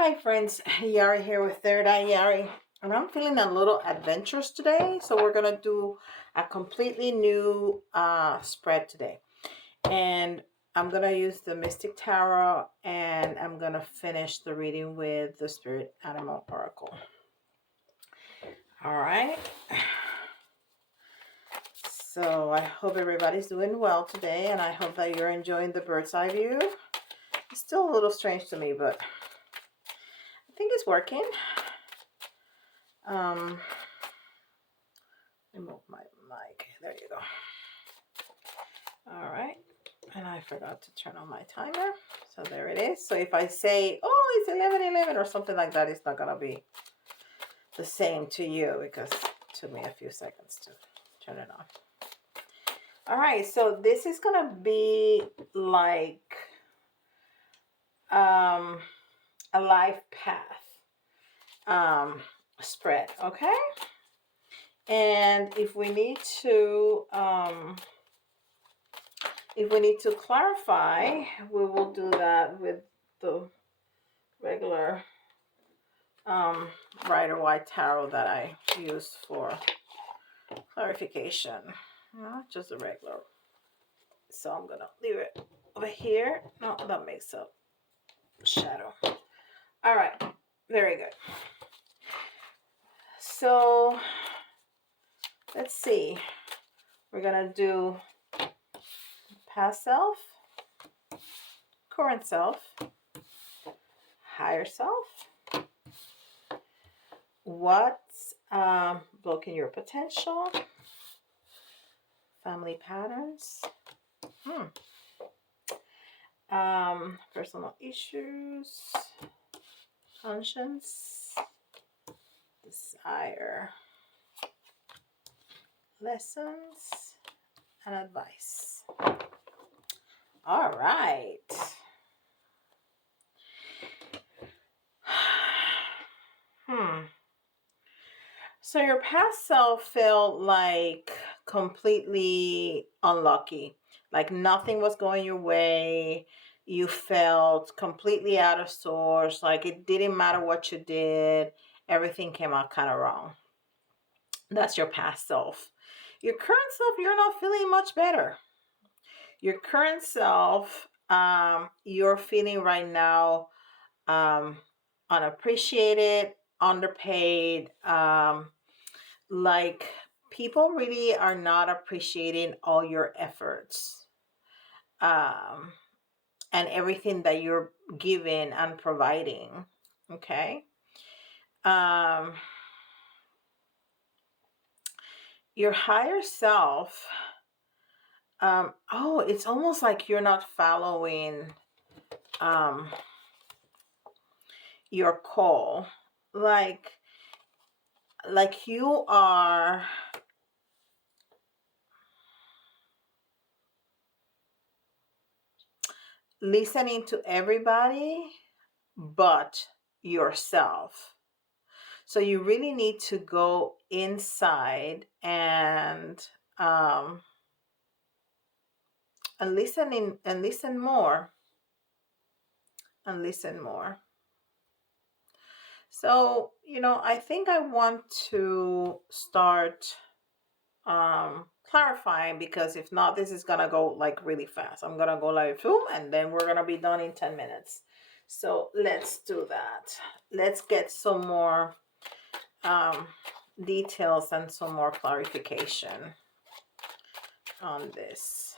Hi friends, Yari here with Third Eye Yari, and I'm feeling a little adventurous today, so we're gonna do a completely new spread today. And I'm gonna use the Mystic Tarot, and I'm gonna finish the reading with the Spirit Animal Oracle. All right. So I hope everybody's doing well today, and I hope that you're enjoying the bird's eye view. It's still a little strange to me, but I think it's working. Remove my mic. There you go. All right. And I forgot to turn on my timer. So there it is. So if I say, oh, it's 11:11 or something like that, it's not going to be the same to you because it took me a few seconds to turn it on. All right. So this is going to be like a life path spread. Okay. And if we need to clarify, we will do that with the regular Rider-Waite tarot that I use for clarification. Not just a regular. So I'm gonna leave it over here. No, that makes a shadow. All right, very good. So let's see. We're gonna do past self, current self, higher self. What's blocking your potential? Family patterns. Personal issues. Conscience. Desire. Lessons and advice. All right. So your past self felt like completely unlucky, like nothing was going your way. You felt completely out of sorts, like it didn't matter what you did, everything came out kind of wrong. That's your past self. Your current self, you're not feeling much better. Your current self, you're feeling right now unappreciated, underpaid, like people really are not appreciating all your efforts and everything that you're giving and providing. Okay. Your higher self, oh, it's almost like you're not following your call. Like you are listening to everybody but yourself. So you really need to go inside and listen more and listen more. So, I think I want to start clarifying, because if not, this is gonna go like really fast. I'm gonna go like boom, and then we're gonna be done in 10 minutes. So let's do that. Let's get some more details and some more clarification on this.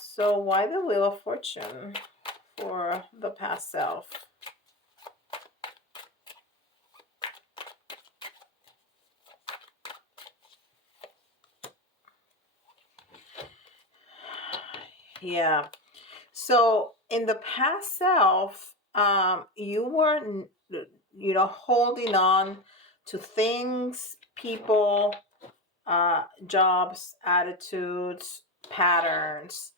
So why the Wheel of Fortune for the past self? Yeah. So in the past self, you were, holding on to things, people, jobs, attitudes, patterns.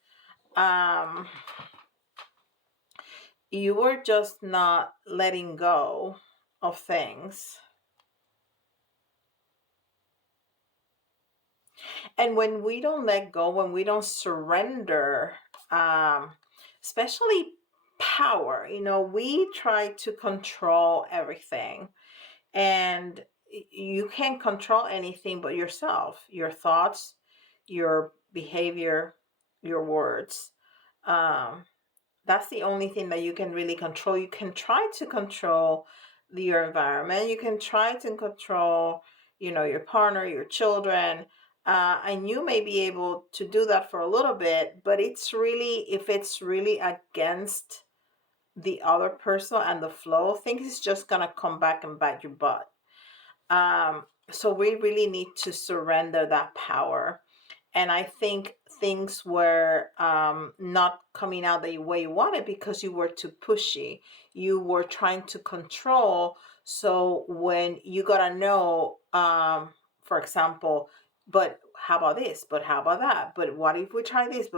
You were just not letting go of things. And when we don't let go, when we don't surrender especially power. We try to control everything, and you can't control anything but yourself, your thoughts, your behavior, your words. Um, that's the only thing that you can really control. You can try to control your environment. You can try to control, your partner, your children. And you may be able to do that for a little bit, but if it's really against the other person and the flow, things is just gonna come back and bite your butt. So we really need to surrender that power. And I think things were not coming out the way you wanted because you were too pushy. You were trying to control. So when you gotta know, for example, but how about this? But how about that? But what if we try this?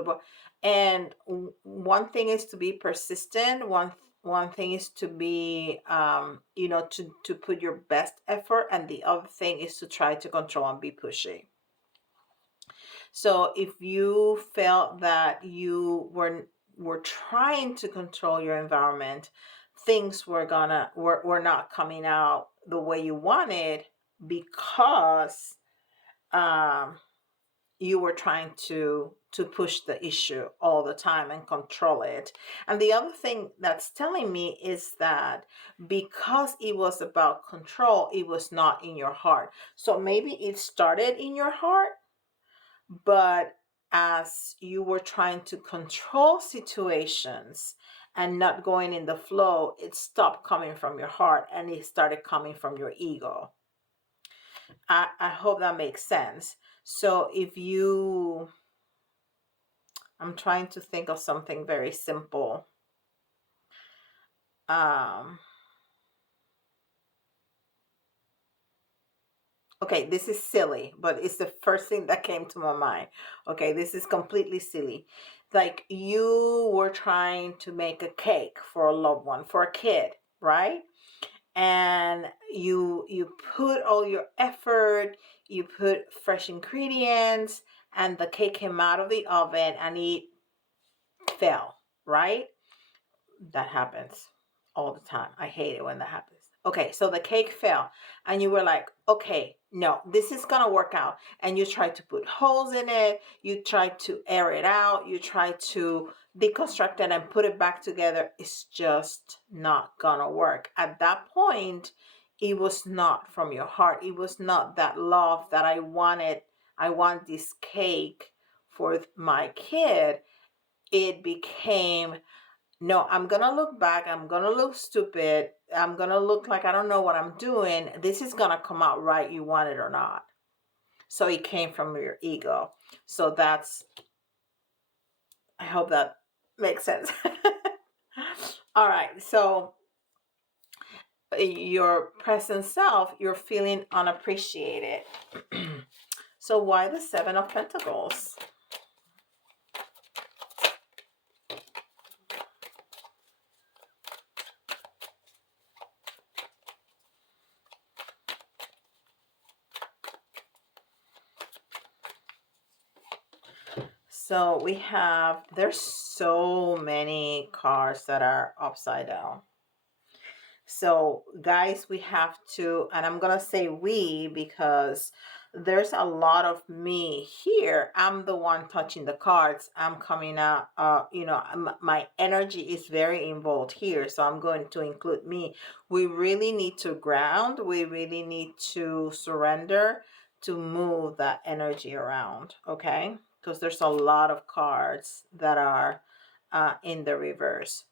And one thing is to be persistent. One thing is to be, to put your best effort, and the other thing is to try to control and be pushy. So if you felt that you were trying to control your environment, things were not coming out the way you wanted because um, you were trying to push the issue all the time and control it. And the other thing that's telling me is that because it was about control, it was not in your heart. So maybe it started in your heart, but as you were trying to control situations and not going in the flow, it stopped coming from your heart and it started coming from your ego. I hope that makes sense. So I'm trying to think of something very simple. Okay, this is silly, but it's the first thing that came to my mind. Okay, this is completely silly. Like you were trying to make a cake for a loved one, for a kid, right? And you put all your effort, you put fresh ingredients, and the cake came out of the oven and it fell, right? That happens all the time. I hate it when that happens. Okay, so the cake fell, and you were like, okay, no, this is gonna work out. And you tried to put holes in it, you tried to air it out, you tried to deconstruct it and put it back together. It's just not gonna work. At that point, it was not from your heart. It was not that love that I wanted. I want this cake for my kid. It became, no, I'm gonna look back, I'm gonna look stupid, I'm gonna look like I don't know what I'm doing. This is gonna come out right, you want it or not. So it came from your ego. So I hope that makes sense. All right, so your present self, you're feeling unappreciated. So why the Seven of Pentacles? So there's so many cards that are upside down. So guys, we have to, and I'm gonna say we because there's a lot of me here. I'm the one touching the cards. I'm coming out, my energy is very involved here. So I'm going to include me. We really need to ground. We really need to surrender to move that energy around. Okay. Because there's a lot of cards that are in the reverse.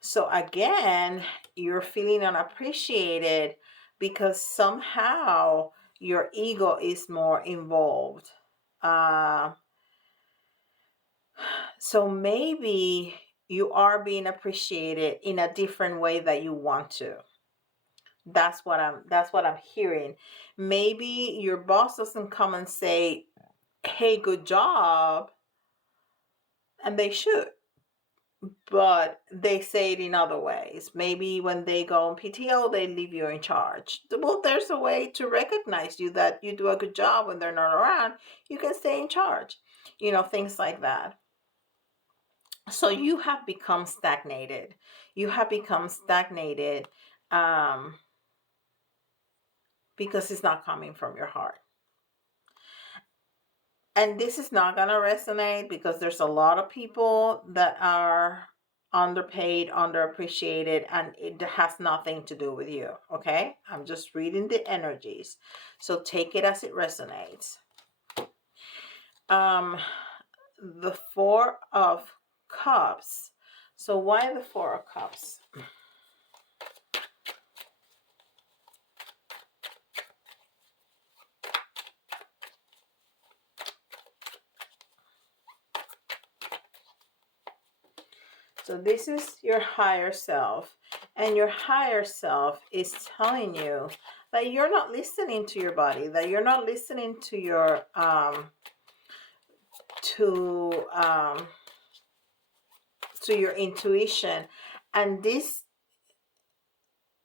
So again, you're feeling unappreciated because somehow your ego is more involved. So maybe you are being appreciated in a different way that you want to. That's what I'm hearing. Maybe your boss doesn't come and say, "Hey, good job," and they should. But they say it in other ways. Maybe when they go on PTO, they leave you in charge. Well, there's a way to recognize you that you do a good job when they're not around. You can stay in charge. Things like that. So you have become stagnated. You have become stagnated because it's not coming from your heart. And this is not going to resonate because there's a lot of people that are underpaid, underappreciated, and it has nothing to do with you. Okay, I'm just reading the energies, so take it as it resonates. The Four of Cups. So why the Four of Cups? So this is your higher self, and your higher self is telling you that you're not listening to your body, that you're not listening to your to your intuition. And this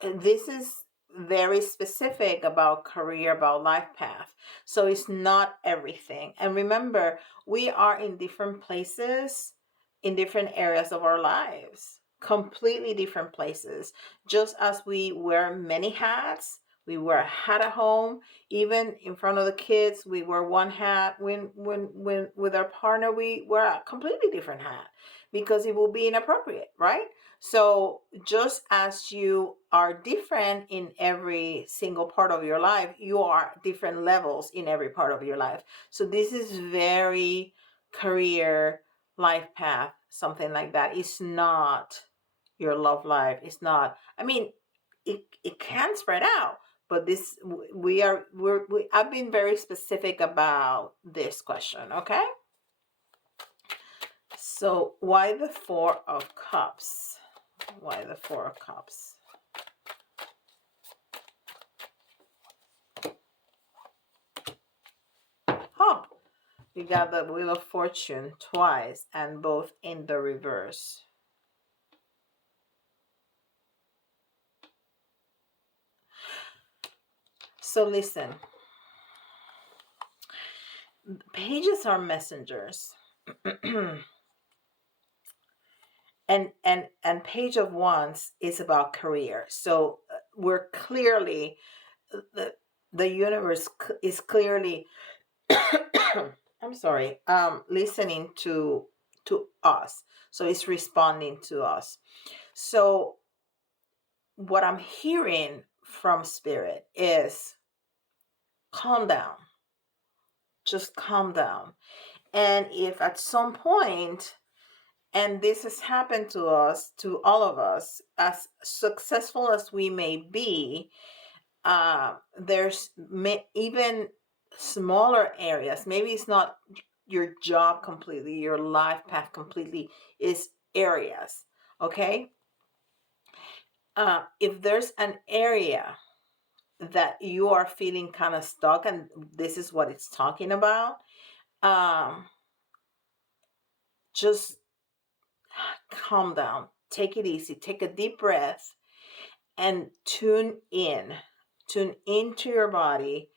is very specific about career, about life path. So it's not everything. And remember, we are in different places, in different areas of our lives, completely different places. Just as we wear many hats, we wear a hat at home, even in front of the kids, we wear one hat. When with our partner, we wear a completely different hat because it will be inappropriate, right? So just as you are different in every single part of your life, you are different levels in every part of your life. So this is very career, life path, something like that. It's not your love life. It's not, I mean, it can spread out, but this, I've been very specific about this question. Okay. So why the Four of Cups? Why the Four of Cups? Oh, we got the Wheel of Fortune twice, and both in the reverse. So listen, pages are messengers. and Page of Wands is about career. So we're clearly, the universe is clearly I'm sorry, listening to us. So it's responding to us. So what I'm hearing from Spirit is calm down. Just calm down. And if at some point, and this has happened to us, to all of us, as successful as we may be, there's even smaller areas. Maybe it's not your job completely, your life path completely, is areas. Okay. If there's an area that you are feeling kind of stuck, and this is what it's talking about, just calm down, take it easy, take a deep breath, and tune into your body.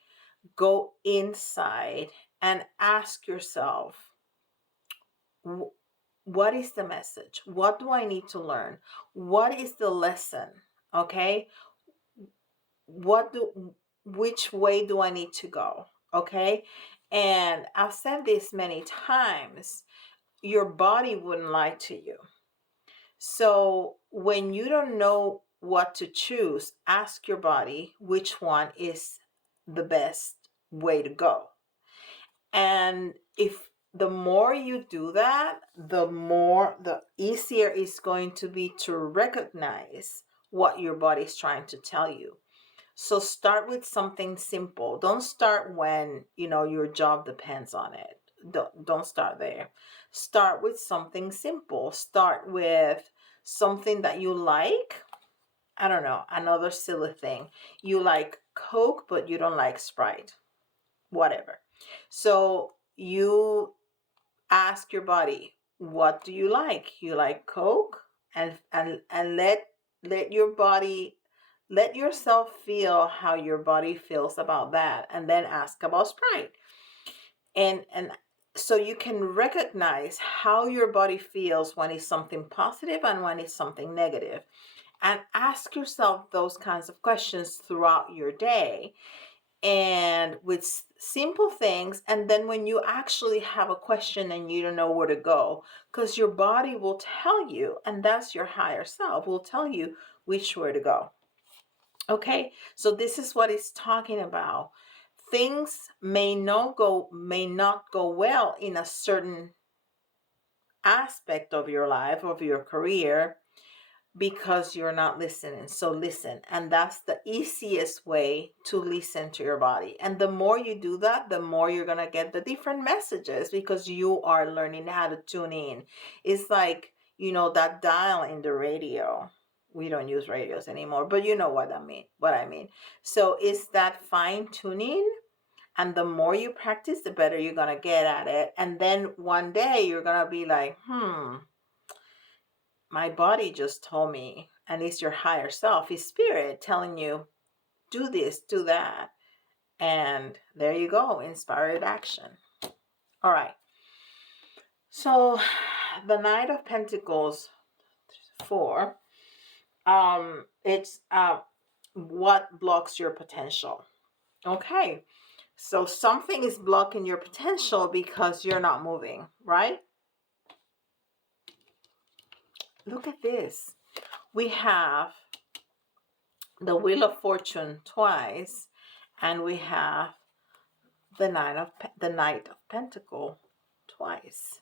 Go inside and ask yourself, what is the message? What do I need to learn? What is the lesson? Okay. Which way do I need to go? Okay. And I've said this many times, your body wouldn't lie to you. So when you don't know what to choose, ask your body which one is the best way to go. And if the more you do that, the easier it's going to be to recognize what your body's trying to tell you. So start with something simple. Don't start when, your job depends on it. Don't start there. Start with something simple. Start with something that you like. I don't know, another silly thing. You like Coke, but you don't like Sprite. Whatever. So you ask your body, what do you like? You like Coke? And let your body, let yourself feel how your body feels about that, and then ask about Sprite. And So you can recognize how your body feels when it's something positive and when it's something negative. And ask yourself those kinds of questions throughout your day and with simple things. And then when you actually have a question and you don't know where to go, because your body will tell you, and that's your higher self, will tell you which way to go. Okay, so this is what it's talking about. Things may not go well in a certain aspect of your life, of your career, because you're not listening. So listen. And that's the easiest way to listen to your body. And the more you do that, the more you're going to get the different messages, because you are learning how to tune in. It's like, that dial in the radio. We don't use radios anymore, but you know what I mean. So it's that fine tuning. And the more you practice, the better you're going to get at it. And then one day you're going to be like, my body just told me, and it's your higher self, it's spirit telling you, do this, do that. And there you go, inspired action. All right. So the Knight of Pentacles 4, it's what blocks your potential. Okay. So something is blocking your potential because you're not moving, right? Look at this. We have the Wheel of Fortune twice, and we have the Knight of Pentacle twice.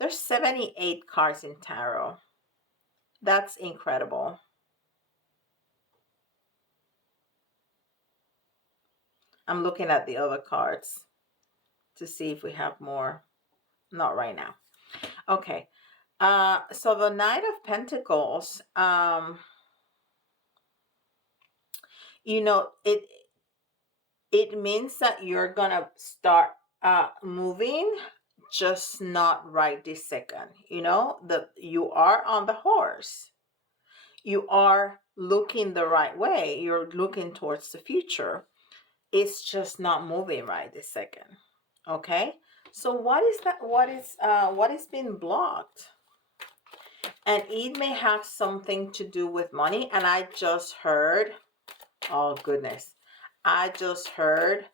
There's 78 cards in tarot. That's incredible. I'm looking at the other cards to see if we have more. Not right now. Okay. So the Knight of Pentacles, it means that you're gonna start moving, just not right this second. You are on the horse. You are looking the right way. You're looking towards the future. It's just not moving right this second. Okay. So what is that? What is being blocked? And it may have something to do with money. And I just heard, oh goodness, I just heard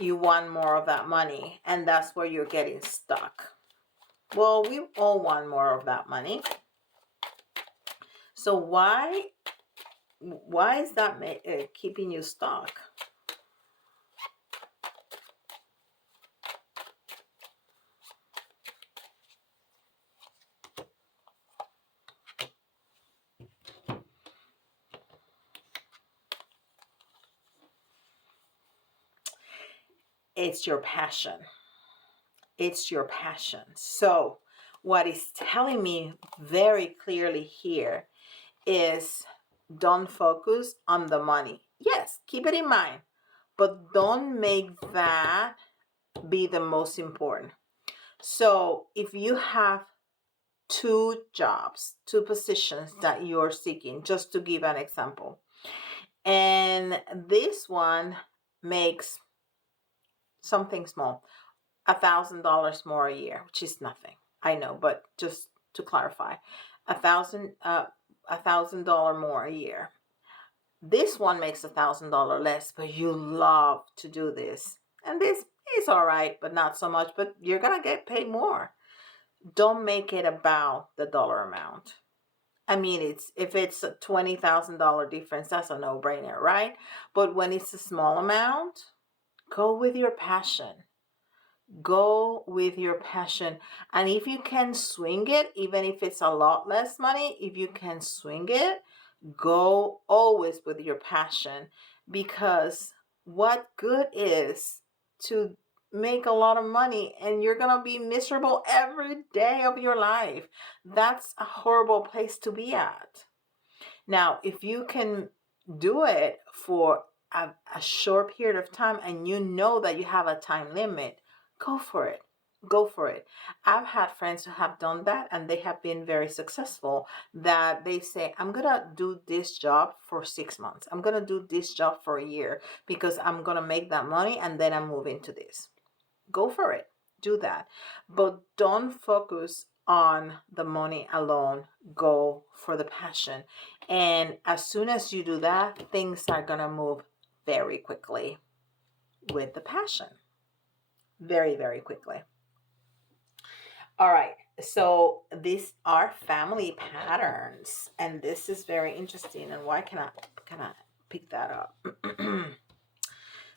you want more of that money, and that's where you're getting stuck. Well, we all want more of that money. So why is that keeping you stuck? It's your passion. It's your passion. So what is telling me very clearly here is, don't focus on the money. Yes, keep it in mind, but don't make that be the most important. So if you have 2 jobs, 2 positions that you're seeking, just to give an example, and this one makes something small, $1,000 more a year, which is nothing, I know, but just to clarify, $1,000 more a year. This one makes $1,000 less, but you love to do this, and this is all right, but not so much. But you're gonna get paid more. Don't make it about the dollar amount. I mean, if it's a $20,000 difference, that's a no-brainer, right? But when it's a small amount, go with your passion. Go with your passion. And if you can swing it, even if it's a lot less money, if you can swing it, go always with your passion. Because what good is to make a lot of money and you're going to be miserable every day of your life? That's a horrible place to be at. Now, if you can do it for a short period of time and you know that you have a time limit, go for it. Go for it. I've had friends who have done that and they have been very successful. That they say, I'm going to do this job for 6 months. I'm going to do this job for a year because I'm going to make that money and then I'm moving to this. Go for it. Do that. But don't focus on the money alone. Go for the passion. And as soon as you do that, things are going to move very quickly with the passion. Very, very quickly. All right. So these are family patterns. And this is very interesting. And why can I pick that up?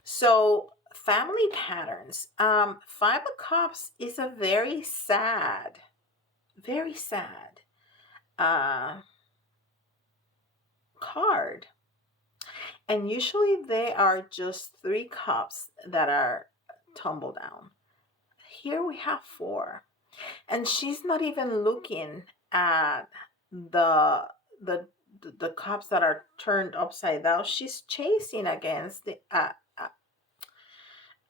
So family patterns. Five of Cups is a very sad card. And usually they are just 3 cups that are tumbled down. Here we have 4. And she's not even looking at the the cups that are turned upside down. She's chasing against the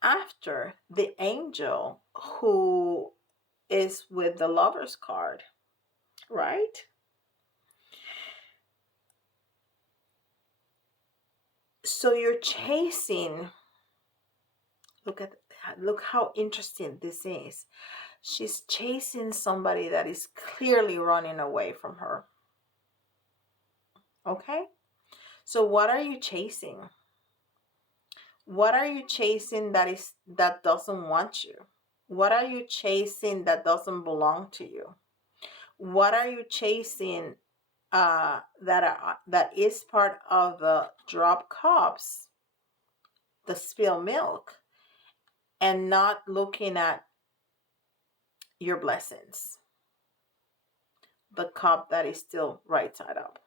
after the angel who is with the Lover's card, right? So you're chasing. Look how interesting this is. She's chasing somebody that is clearly running away from her. Okay? So what are you chasing? What are you chasing that doesn't want you? What are you chasing that doesn't belong to you? What are you chasing that is part of the drop cups, the spill milk, and not looking at your blessings, the cup that is still right side up?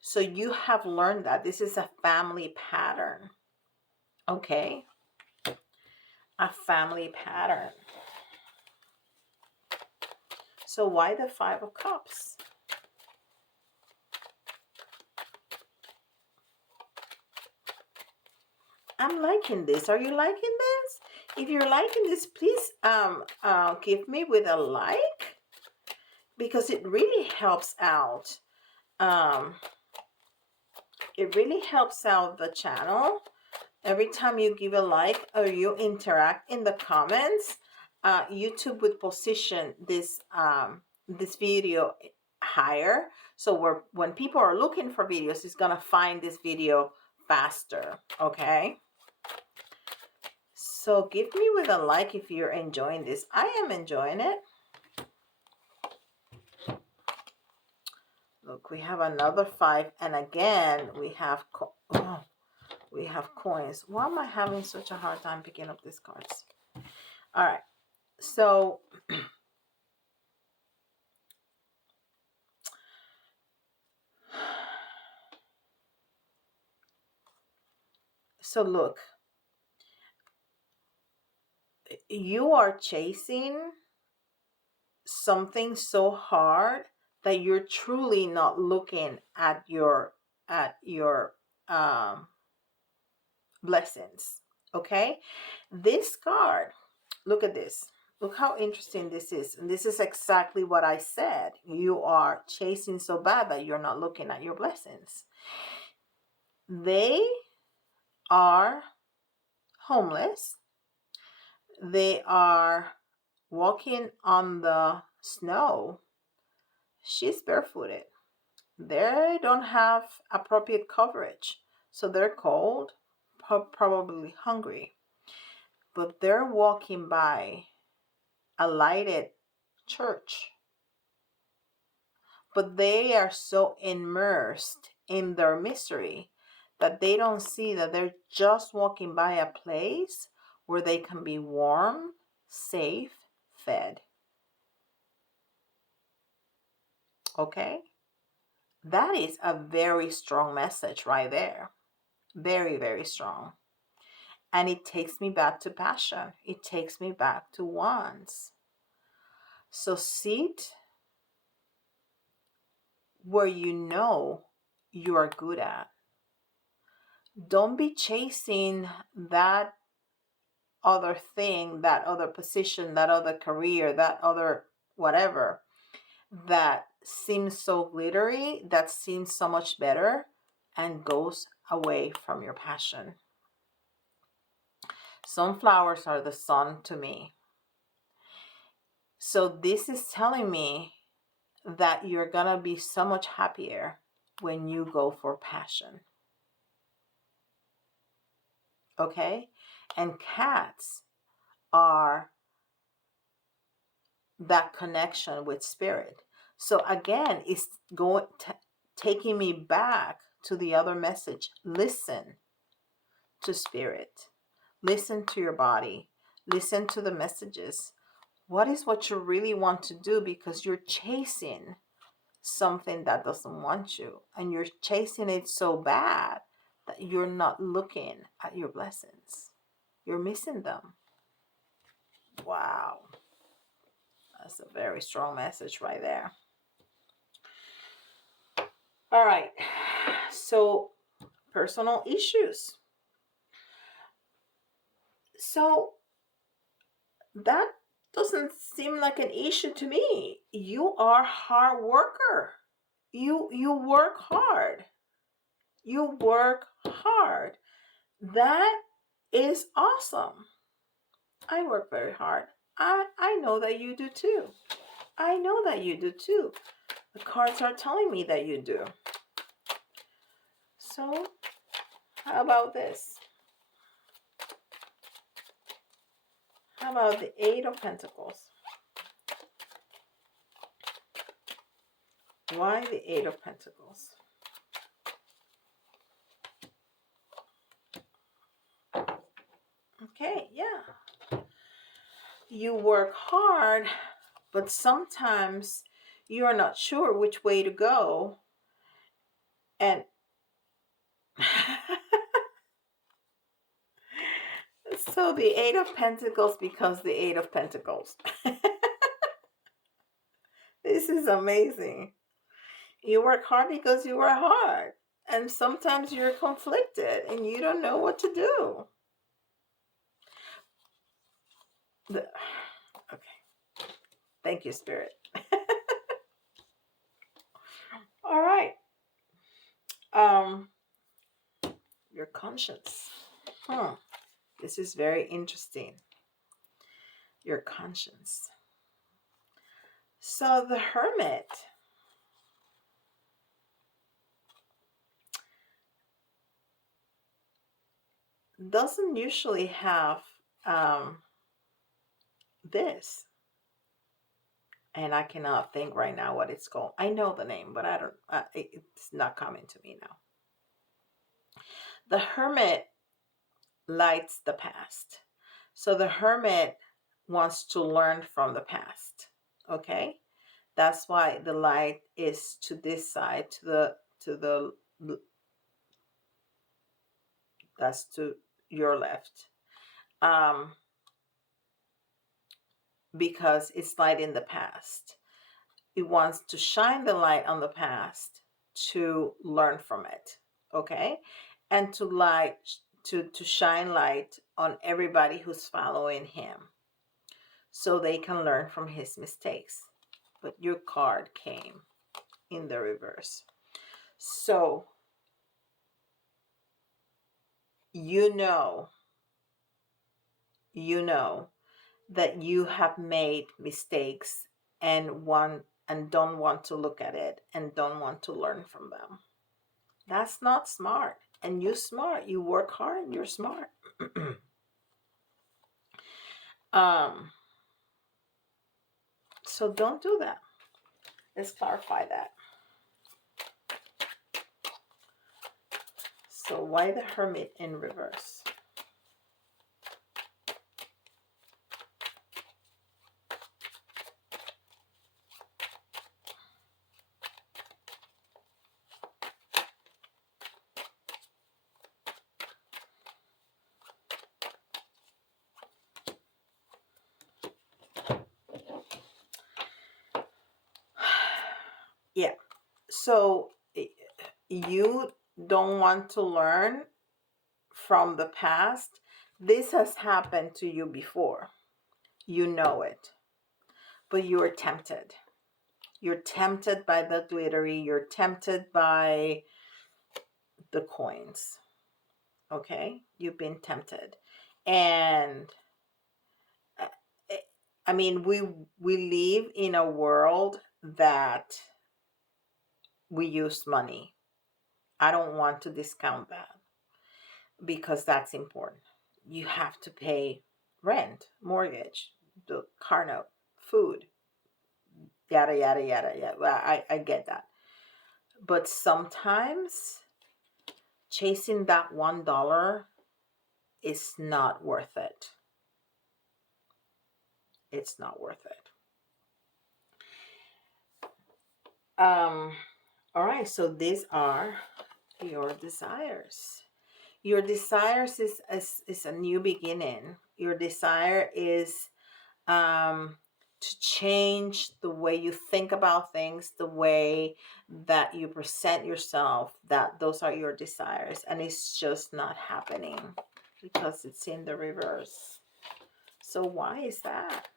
So you have learned that this is a family pattern. Okay? A family pattern. So why the 5 of Cups? I'm liking this. Are you liking this? If you're liking this, please give me with a like, because it really helps out. It really helps out the channel. Every time you give a like or you interact in the comments, YouTube would position this this video higher. So when people are looking for videos, it's gonna find this video faster. Okay. So give me with a like if you're enjoying this. I am enjoying it. Look, we have another 5, and again we have coins. Why am I having such a hard time picking up these cards? All right, so look, you are chasing something so hard that you're truly not looking at your blessings. Okay, this card, look at this. Look how interesting this is. And this is exactly what I said. You are chasing so bad that you're not looking at your blessings. They are homeless. They are walking on the snow. She's barefooted. They don't have appropriate coverage. So they're cold, probably hungry. But they're walking by a lighted church. But they are so immersed in their misery that they don't see that they're just walking by a place where they can be warm, safe, fed. Okay? That is a very strong message right there. Very, very strong. And it takes me back to passion. It takes me back to wands. So sit where you know you are good at. Don't be chasing that other thing, that other position, that other career, that other whatever that seems so glittery, that seems so much better, and goes away from your passion. Sunflowers are the sun to me. So this is telling me that you're going to be so much happier when you go for passion. Okay? And cats are that connection with spirit. So again, it's taking me back to the other message. Listen to spirit. Listen to your body. Listen to the messages. What is what you really want to do? Because you're chasing something that doesn't want you, and you're chasing it so bad that you're not looking at your blessings. You're missing them. Wow. That's a very strong message right there. All right. So, personal issues. So, that doesn't seem like an issue to me. You are a hard worker. You work hard. You work hard. That is awesome. I work very hard. I know that you do too. I know that you do too. The cards are telling me that you do. So, how about this? How about the Eight of Pentacles? Why the Eight of Pentacles? Okay, yeah. You work hard, but sometimes you are not sure which way to go. And so the Eight of Pentacles becomes the Eight of Pentacles. This is amazing. You work hard because you work hard. And sometimes you're conflicted and you don't know what to do. Okay. Thank you, Spirit. All right. Your conscience. This is very interesting. Your conscience. So the Hermit doesn't usually have this. And I cannot think right now what it's called. I know the name, but I don't. It's not coming to me now. The Hermit lights the past. So the Hermit wants to learn from the past. Okay? That's why the light is to this side, that's to your left. Because it's light in the past. It wants to shine the light on the past to learn from it. Okay? And to shine light on everybody who's following him, so they can learn from his mistakes. But your card came in the reverse. So, you know that you have made mistakes and don't want to look at it and don't want to learn from them. That's not smart. And you're smart. You work hard and you're smart. So don't do that. Let's clarify that. So why the Hermit in reverse? Yeah. So you don't want to learn from the past. This has happened to you before. You know it. But you're tempted. You're tempted by the glittery. You're tempted by the coins. Okay? You've been tempted. And uh, I mean, we live in a world that we use money. I don't want to discount that because that's important. You have to pay rent, mortgage, the car note, food, yada yada yada yada. Well, I get that. But sometimes chasing that $1 is not worth it. It's not worth it. All right, so these are your desires. Your desires is a new beginning. Your desire is to change the way you think about things, the way that you present yourself. That those are your desires, and it's just not happening because it's in the reverse. So why is that?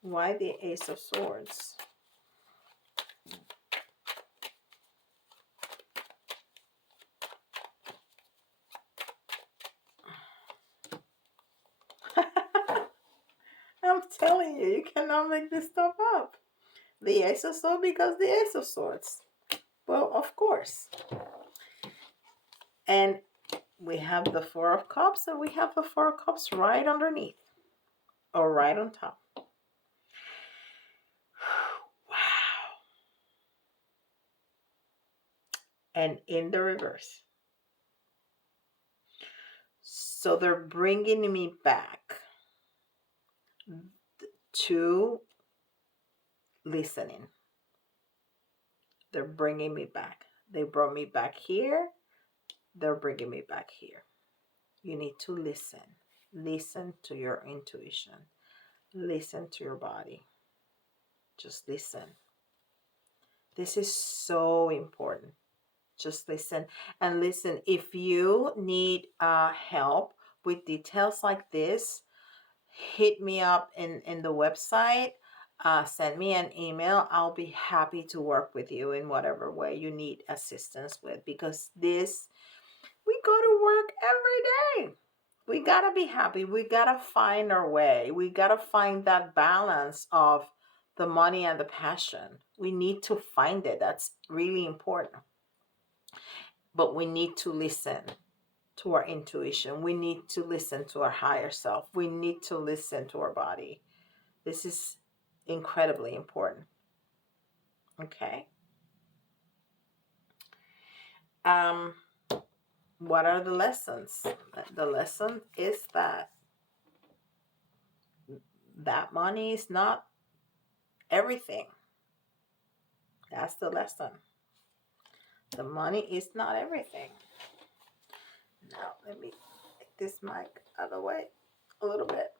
Why the Ace of Swords? I'm telling you, you cannot make this stuff up. The Ace of Swords because the Ace of Swords. Well, of course. And we have the Four of Cups, and we have the Four of Cups right underneath or right on top. Wow. And in the reverse. So they're bringing me back to listening. They're bringing me back. They brought me back here. They're bringing me back here. You need to listen. Listen to your intuition. Listen to your body. Just listen. This is so important. Just listen. And listen, if you need help with details like this, hit me up in the website. Send me an email. I'll be happy to work with you in whatever way you need assistance with, because this, we go to work every day. We gotta be happy. We gotta find our way. We gotta find that balance of the money and the passion. We need to find it. That's really important. But we need to listen to our intuition. We need to listen to our higher self. We need to listen to our body. This is incredibly important. Okay. What are the lessons? The lesson is that money is not everything. That's the lesson. The money is not everything. Now, let me take this mic out of the way a little bit.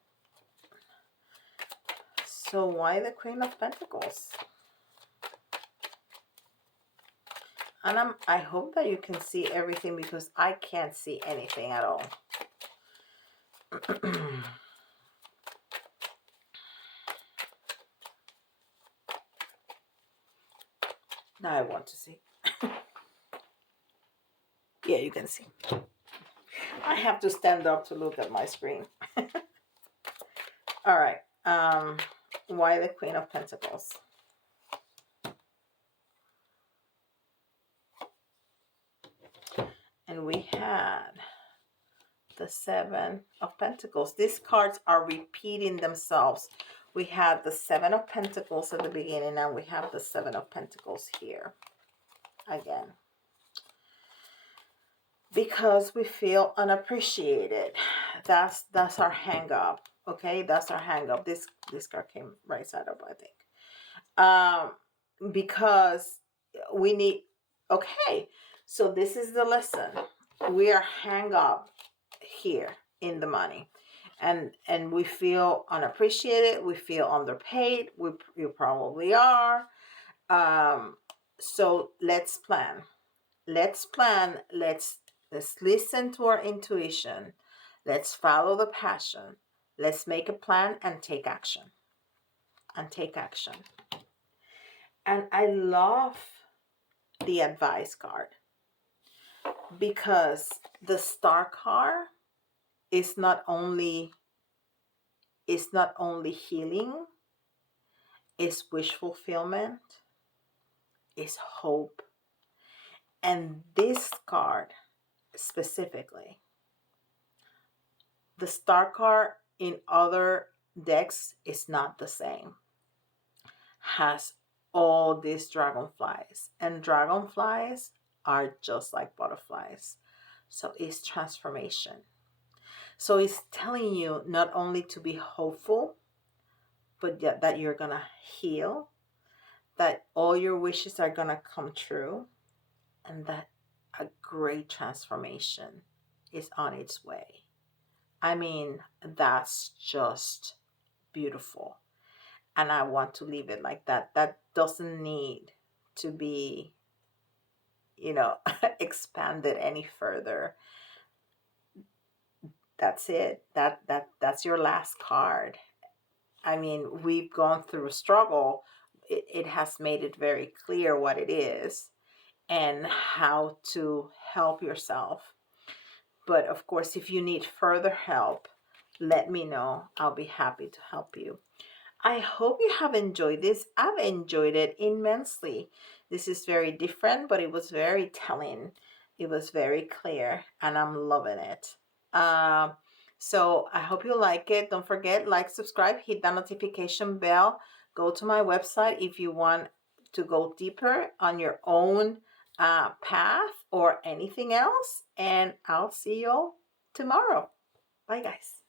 So why the Queen of Pentacles? And I hope that you can see everything, because I can't see anything at all. Now I want to see. Yeah, you can see. I have to stand up to look at my screen. All right. Why the Queen of Pentacles? And we had the Seven of Pentacles. These cards are repeating themselves. We had the Seven of Pentacles at the beginning, and we have the Seven of Pentacles here again. Because we feel unappreciated. That's our hang up. Okay, that's our hang up. This card came right side up, I think. Because we need, okay, so this is the lesson. We are hang up here in the money, and we feel unappreciated. We feel underpaid. You probably are. So let's plan. Let's plan. Let's listen to our intuition. Let's follow the passion. Let's make a plan and take action. And take action. And I love the advice card. because the Star card is not only healing, it's wish fulfillment, it's hope. And this card specifically, the Star card in other decks is not the same. Has all these dragonflies, and dragonflies are just like butterflies. So it's transformation. So it's telling you not only to be hopeful, but that you're gonna heal, that all your wishes are gonna come true, and that a great transformation is on its way. I mean, that's just beautiful. And I want to leave it like that. That doesn't need to be, expanded any further. That's it. That's your last card. I mean, we've gone through a struggle. It has made it very clear what it is and how to help yourself. But of course, if you need further help, let me know. I'll be happy to help you. I hope you have enjoyed this. I've enjoyed it immensely. This is very different, but it was very telling. It was very clear, and I'm loving it. Um, so I hope you like it. Don't forget, like, subscribe, hit that notification bell. Go to my website if you want to go deeper on your own path or anything else. And I'll see you all tomorrow. Bye, guys.